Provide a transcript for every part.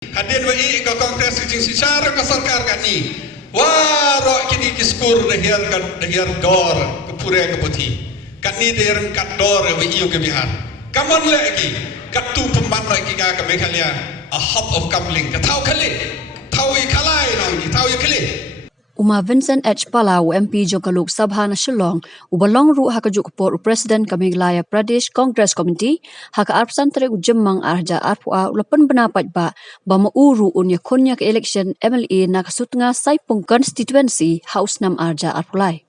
Hadir WI ke Kongres kijing secara ke sarkar kan ni. Wah, kini kiskur dahir dor ke pura ke putih. Kan ni dahir kat dor WI ke Bihar. Kaman lagi kat tu pemban lagi ke Meghalaya. A hub of gambling. Tahu kali, tahu ikalai nanti, tahu ikali. Uma Vincent H. Palau MP Joka Lok Sabha na Shillong ubalong ru haka juk por President ka Meghalaya Pradesh Congress Committee haka arpsan tere ujemmang arja arpua ulapan benapat ba uru unya konya ke election MLA na kasutnga Saipung constituency House nam arja arpulai.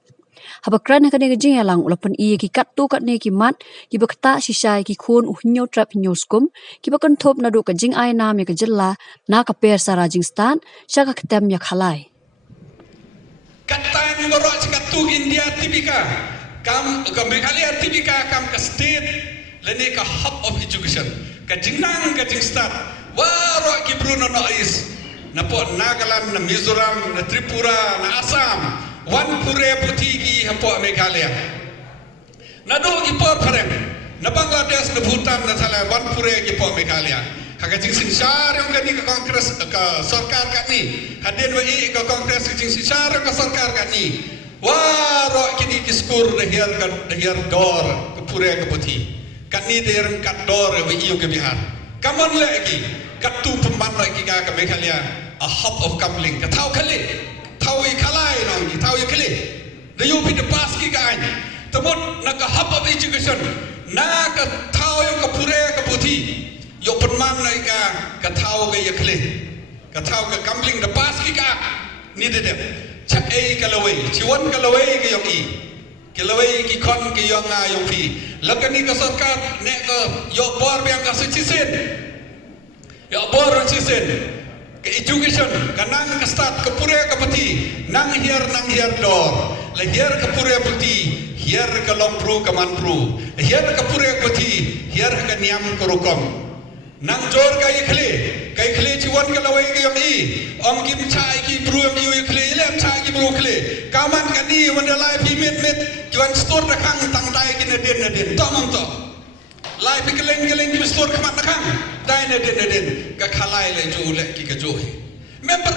Habakran haka nega jingalang ulapan iya ki kattu kat ne ki mat ki bakta shisai ki khun uhnyo trap hinyo skum ki bakan thop na do ka jing ai nam ya ka jilla na ka per sarajing stan shaka ketem ya khalai. Kata yang berok cakap tu India Tibika, kam Meghalaya Tibika kam ke state, lene ke hub of education, ke jingnang ke jing start, warok ki Bruno no is, na po Nagaland, na Mizoram, na Tripura, na Assam, wan pure putih ki po Meghalaya, na do ki po Parem, na Bangladesh, na Bhutan, na Thailand, wan pure ki po Meghalaya. Hagajing sinsar yang kini ke Kongres ke sarkar kat ni. Hadir WI ke Kongres kijing sinsar ke sarkar kat ni. Wah, kini kiskur dahir dor ke pura ke putih. Kat ni dahir kat dor WI ke Bihar. Kaman lagi kat tu pemban lagi ke Meghalaya. A hub of gambling. Tahu kali, tahu ikalai nanti, tahu ikali. Dayu pi depas ki kan. Temut nak hub of education. Nak tahu yang ke pura ke putih. Yo penman naika katau ke yakle katau ke gambling the pas ki ka ni de cha ei kalawai chiwan kalawai ke yoki kalawai ki kon ke yonga yopi lagani ka sarkar ne ka yo bor biang ka sicisen yo bor sicisen ke education kanang ka start ke pure ke peti nang hiar dor la hiar ke pure peti hiar ke lompru ke manpru hiar ke pure peti hiar ke niam ke rukom nang jor kai khle chiwan ka lawai ke yom I om kim chai ki bru yom I khle lem chai ki bru khle kaman kani wanda lai pi met chiwan store na khang tang dai ki na den tomam to lai pi keleng ki store khamat na khang dai na den ka khalai le jo le ki ka jo member